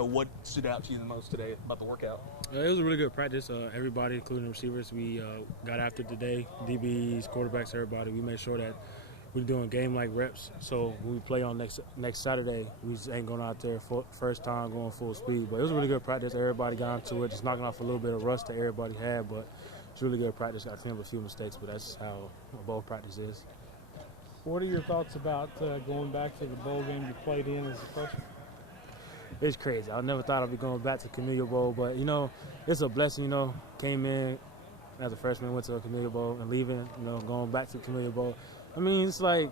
what stood out to you the most today about the workout? It was a really good practice. Everybody, including the receivers, we got after today. DBs, quarterbacks, everybody. We made sure that we're doing game-like reps. So when we play on next Saturday, we just ain't going out there first time going full speed. But it was a really good practice. Everybody got into it, just knocking off a little bit of rust that everybody had. But it's really good practice. Got to clean up a few mistakes, but that's how bowl practice is. What are your thoughts about going back to the bowl game you played in as a freshman? It's crazy. I never thought I'd be going back to Camellia Bowl, but, it's a blessing, Came in as a freshman, went to a Camellia Bowl, and leaving, going back to Camellia Bowl. I mean, it's like,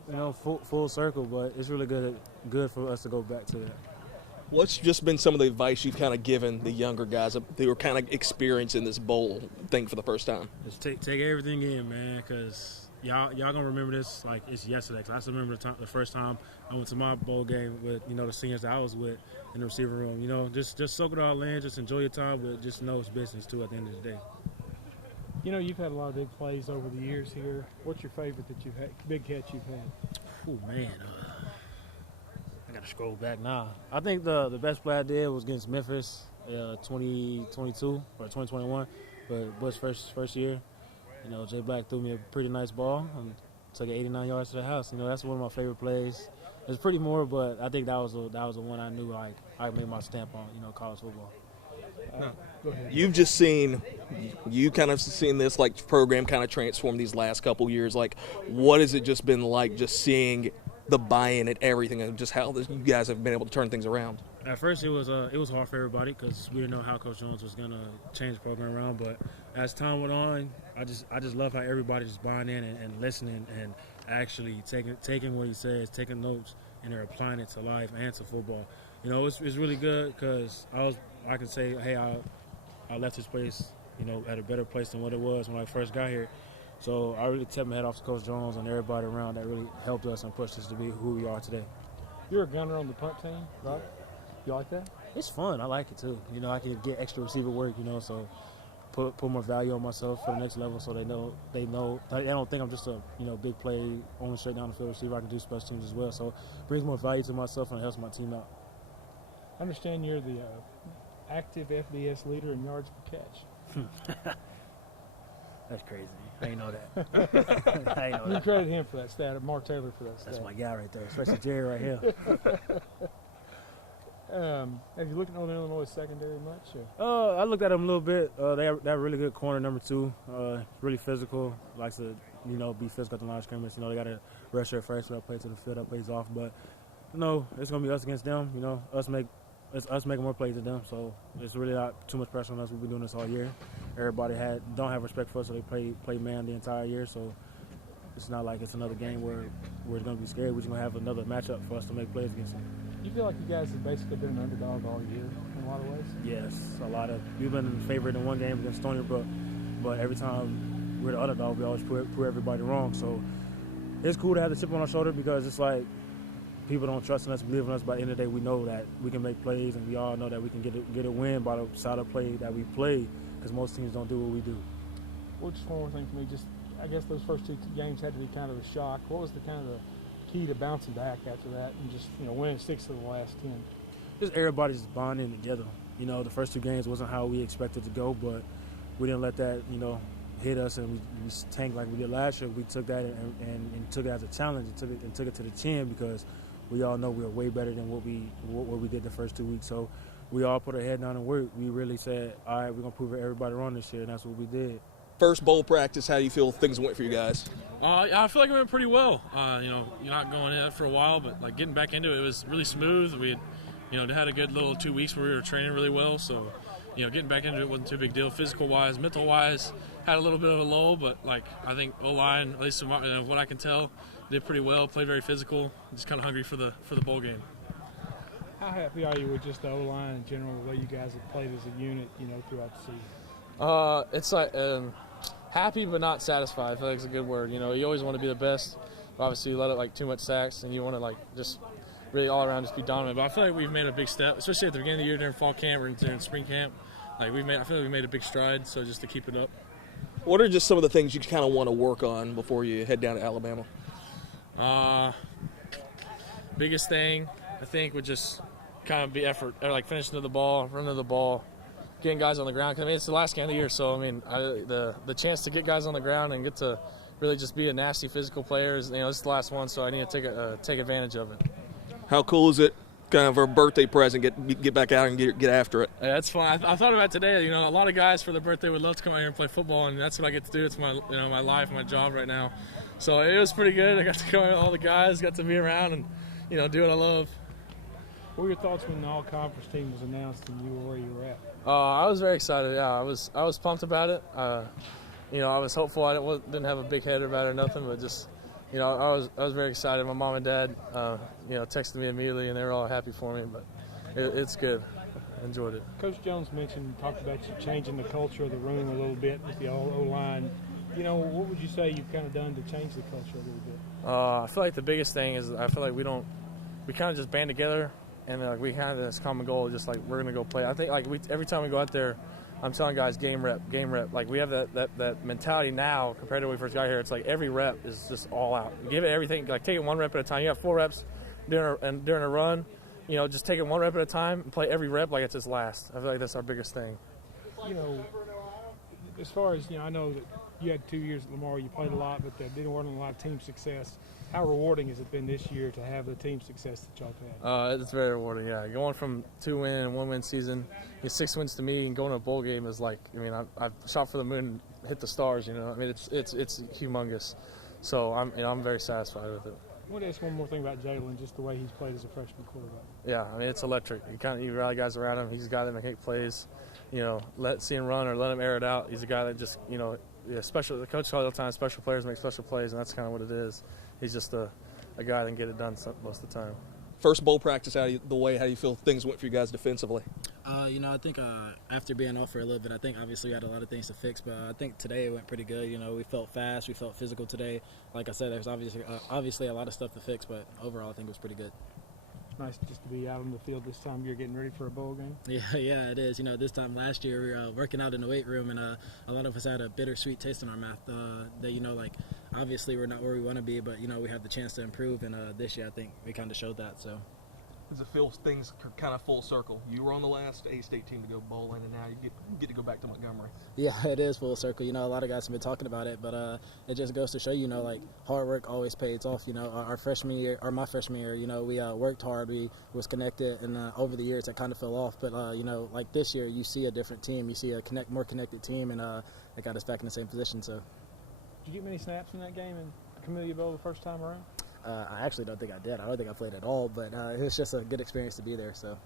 full circle, but it's really good for us to go back to that. What's just been some of the advice you've kind of given the younger guys that were kind of experiencing this bowl thing for the first time? Just take everything in, man, because y'all gonna remember this like it's yesterday. Cause I still remember the first time I went to my bowl game with the seniors that I was with in the receiver room. Just soak it all in, just enjoy your time, but just know it's business too at the end of the day. You've had a lot of big plays over the years here. What's your favorite that you've had, big catch you've had? Oh man, I got to scroll back now. I think the best play I did was against Memphis, 2022 or 2021, but Bush's first year. Jay Black threw me a pretty nice ball and took it 89 yards to the house. That's one of my favorite plays. There's pretty more, but I think that was the one I knew I made my stamp on, college football. Go ahead. You kind of seen this program kind of transform these last couple years. What has it just been like just seeing the buy-in at everything and just how you guys have been able to turn things around? At first, it was hard for everybody because we didn't know how Coach Jones was gonna change the program around. But as time went on, I just love how everybody just buying in and listening and actually taking what he says, taking notes, and they're applying it to life and to football. It's really good because I can say, hey, I left this place, at a better place than what it was when I first got here. So I really tipped my head off to Coach Jones and everybody around that really helped us and pushed us to be who we are today. You're a gunner on the punt team, right? You like that? It's fun. I like it too. I can get extra receiver work, so put more value on myself for the next level so they don't think I'm just a big play only straight down the field receiver. I can do special teams as well. So it brings more value to myself and it helps my team out. I understand you're the active FBS leader in yards per catch. That's crazy. I ain't know that. You credit him for that stat, Mark Taylor for that stat. That's my guy right there, especially Jerry right here. Have you looked at Northern Illinois secondary much? I looked at them a little bit. They have a really good corner, number 2. Really physical, likes to be physical at the line of scrimmage. They got to rush her first, so that play to the field, that plays off. But it's gonna be us against them. It's us making more plays than them, so it's really not too much pressure on us. We've been doing this all year. Everybody don't have respect for us, so they play man the entire year. So it's not like it's another game where we're going to be scared. We're just going to have another matchup for us to make plays against them. You feel like you guys have basically been an underdog all year in a lot of ways? Yes, we've been favored in one game against Stony Brook, but every time we're the underdog, we always prove everybody wrong. So it's cool to have the chip on our shoulder because it's like people don't trust in us, believe in us. By the end of the day, we know that we can make plays, and we all know that we can get a win by the side of play that we play because most teams don't do what we do. Well, just one more thing for me. I guess those first 2 games had to be kind of a shock. What was the kind of the key to bouncing back after that and just winning 6 of the last 10? Just everybody just bonding together. The first 2 games wasn't how we expected to go, but we didn't let that hit us and we tanked like we did last year. We took that and took it as a challenge and took it to the chin because we all know we are way better than what we did the first 2 weeks. So we all put our head down and worked. We really said, all right, we're going to prove everybody wrong this year, and that's what we did. First bowl practice, how do you feel things went for you guys? I feel like it went pretty well. You're not going in it for a while, but getting back into it was really smooth. We had a good little 2 weeks where we were training really well. So, getting back into it wasn't too big deal. Physical-wise, mental-wise, had a little bit of a lull, but I think O-line, at least from what I can tell, did pretty well. Played very physical. Just kind of hungry for the bowl game. How happy are you with just the O-line in general, the way you guys have played as a unit, throughout the season? It's happy but not satisfied. I feel like it's a good word. You always want to be the best. But obviously, you let it too much sacks, and you want to just really all around just be dominant. But I feel like we've made a big step, especially at the beginning of the year during fall camp or during spring camp. I feel like we made a big stride. So just to keep it up. What are just some of the things you kind of want to work on before you head down to Alabama? Biggest thing I think would just kind of be effort, or like finishing to the ball, running to the ball, getting guys on the ground. 'Cause, I mean, it's the last game of the year, so I mean, the chance to get guys on the ground and get to really just be a nasty physical player is, this is the last one, so I need to take advantage of it. How cool is it? Kind of a birthday present. Get back out and get after it. Yeah, that's fun. I thought about it today. A lot of guys for their birthday would love to come out here and play football, and that's what I get to do. It's my my life, my job right now. So it was pretty good. I got to come out with all the guys, got to be around, and do what I love. What were your thoughts when the all-conference team was announced and you were where you were at? I was very excited. Yeah, I was pumped about it. I was hopeful. I didn't have a big head about it or nothing, but just I was very excited. My mom and dad texted me immediately, and they were all happy for me. But it's good. I enjoyed it. Coach Jones talked about you changing the culture of the room a little bit with the O-line. What would you say you've kind of done to change the culture a little bit? I feel like the biggest thing is I feel like we kind of just band together, and like we have this common goal, just like we're gonna go play. I think like every time we go out there, I'm telling guys game rep. Like we have that mentality now compared to when we first got here. It's like every rep is just all out. Give it everything. Like take it one rep at a time. You have 4 reps during a run. Just take it one rep at a time and play every rep like it's its last. I feel like that's our biggest thing. As far as I know that you had 2 years at Lamar. You played a lot, but didn't work on a lot of team success. How rewarding has it been this year to have the team success that y'all had? It's very rewarding, yeah. Going from 2-win and 1-win season, 6 wins to me, and going to a bowl game is like, I've shot for the moon and hit the stars, it's humongous. So I'm very satisfied with it. I want to ask one more thing about Jalen, just the way he's played as a freshman quarterback. Yeah, it's electric. You rally guys around him. He's a guy that can make plays. See him run or let him air it out. He's a guy that just, special. The coach calls all the time, special players make special plays, and that's kind of what it is. He's just a guy that can get it done most of the time. First bowl practice out of the way, how do you feel things went for you guys defensively? I think after being off for a little bit, I think obviously we had a lot of things to fix, but I think today it went pretty good. We felt fast, we felt physical today. Like I said, there's obviously a lot of stuff to fix, but overall I think it was pretty good. Nice just to be out on the field this time. You're getting ready for a bowl game. Yeah, it is. This time last year we were working out in the weight room, and a lot of us had a bittersweet taste in our mouth. That obviously we're not where we want to be, but we have the chance to improve. And this year I think we kind of showed that. So. Does it feel things kind of full circle? You were on the last A-State team to go bowling, and now you get to go back to Montgomery. Yeah, it is full circle. A lot of guys have been talking about it, but it just goes to show, hard work always pays off. Our freshman year, or my freshman year, we worked hard, we was connected, and over the years it kind of fell off. But like this year, you see a different team, you see a more connected team, and it got us back in the same position. So, did you get many snaps in that game in Camellia Bowl the first time around? I actually don't think I did. I don't think I played at all, but it was just a good experience to be there. So,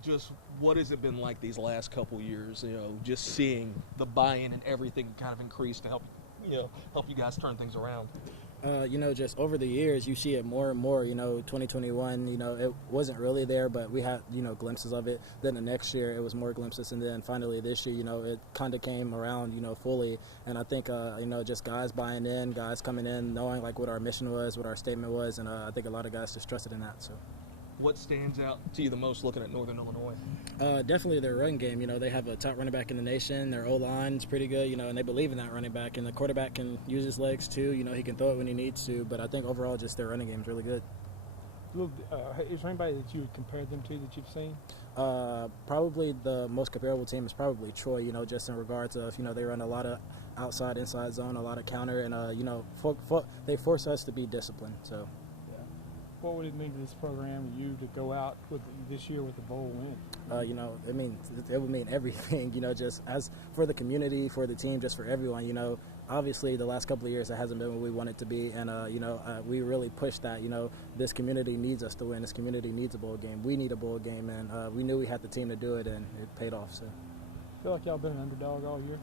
just what has it been like these last couple years? Just seeing the buy-in and everything kind of increase to help you guys turn things around. Just over the years, you see it more and more. 2021, it wasn't really there, but we had, glimpses of it. Then the next year, it was more glimpses, and then finally this year, it kind of came around, fully. And I think, just guys buying in, guys coming in, knowing like what our mission was, what our statement was, and I think a lot of guys just trusted in that. So. What stands out to you the most looking at Northern Illinois? Definitely their run game. They have a top running back in the nation. Their O-line is pretty good, and they believe in that running back. And the quarterback can use his legs too. He can throw it when he needs to. But I think overall, just their running game is really good. Is there anybody that you would compare them to that you've seen? Probably the most comparable team is probably Troy, just in regards of, they run a lot of outside, inside zone, a lot of counter. And, they force us to be disciplined. So. What would it mean to this program and you to go out this year with a bowl win? It would mean everything, just as for the community, for the team, just for everyone, obviously the last couple of years it hasn't been what we want it to be, and, we really pushed that, this community needs us to win, this community needs a bowl game, we need a bowl game, and we knew we had the team to do it, and it paid off, so. I feel like y'all been an underdog all year?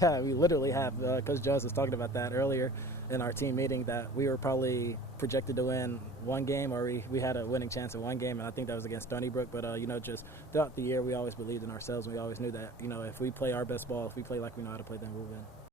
Yeah, we literally have. Coach Jones was talking about that earlier in our team meeting, that we were probably projected to win one game, or we had a winning chance in one game, and I think that was against Stony Brook. But, just throughout the year, we always believed in ourselves, and we always knew that, if we play our best ball, if we play like we know how to play, then we'll win.